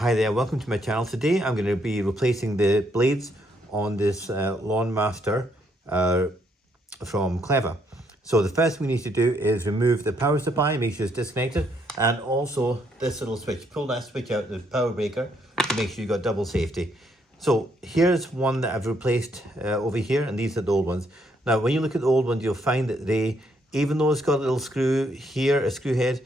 Hi there, welcome to my channel. Today I'm going to be replacing the blades on this Lawn Master from Cleva. So the first thing we need to do is remove the power supply, make sure it's disconnected, and also this little switch. Pull that switch out, the power breaker, to make sure you've got double safety. So here's one that I've replaced over here, and these are the old ones. Now when you look at the old ones, you'll find that they, even though it's got a little screw here, a screw head,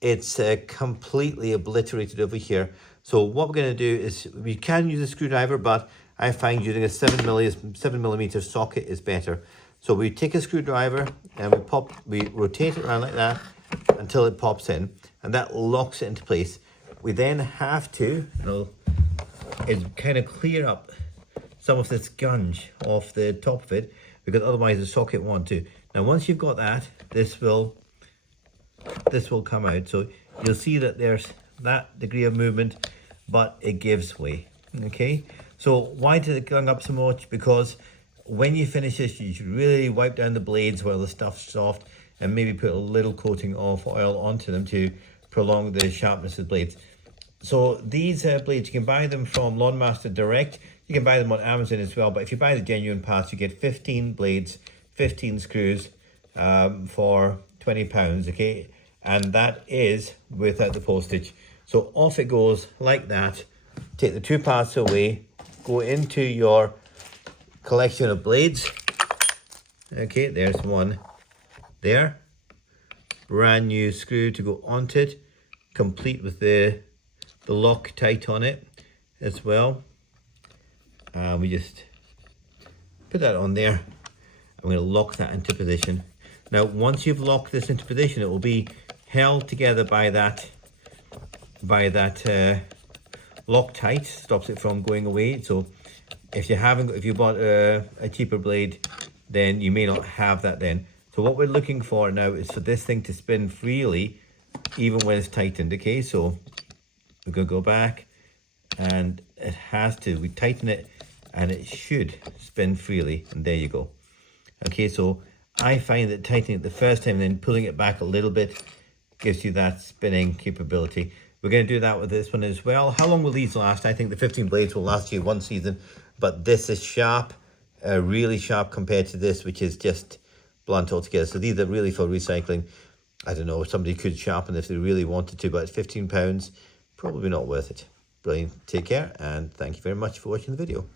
it's completely obliterated over here. So what we're going to do is, we can use a screwdriver, but I find using a 7mm socket is better. So we take a screwdriver and we rotate it around like that until it pops in, and that locks it into place. We then have to kind of clear up some of this gunge off the top of it, because otherwise the socket won't do. Now once you've got that, this will come out. So you'll see that there's that degree of movement, but it gives way. Okay, so why did it gang up so much? Because when you finish this, you should really wipe down the blades while the stuff's soft, and maybe put a little coating of oil onto them to prolong the sharpness of the blades. So these blades, you can buy them from Lawn Master Direct. You can buy them on Amazon as well, but if you buy the genuine parts, you get 15 blades, 15 screws for £20, okay? And that is without the postage. So off it goes like that. Take the two parts away, go into your collection of blades. Okay, there's one there. Brand new screw to go onto it, complete with the Loctite on it as well. We just put that on there. I'm going to lock that into position. Now once you've locked this into position, it will be held together by that Loctite, stops it from going away. So if you bought a cheaper blade, then you may not have that then. So what we're looking for now is for this thing to spin freely even when it's tightened. Okay, so we're going to go back, and it has to, we tighten it and it should spin freely, and there you go. Okay, so I find that tightening it the first time and then pulling it back a little bit gives you that spinning capability. We're going to do that with this one as well. How long will these last? I think the 15 blades will last you one season, but this is sharp, really sharp compared to this, which is just blunt altogether. So these are really for recycling. I don't know, somebody could sharpen if they really wanted to, but at £15, probably not worth it. Brilliant. Take care, and thank you very much for watching the video.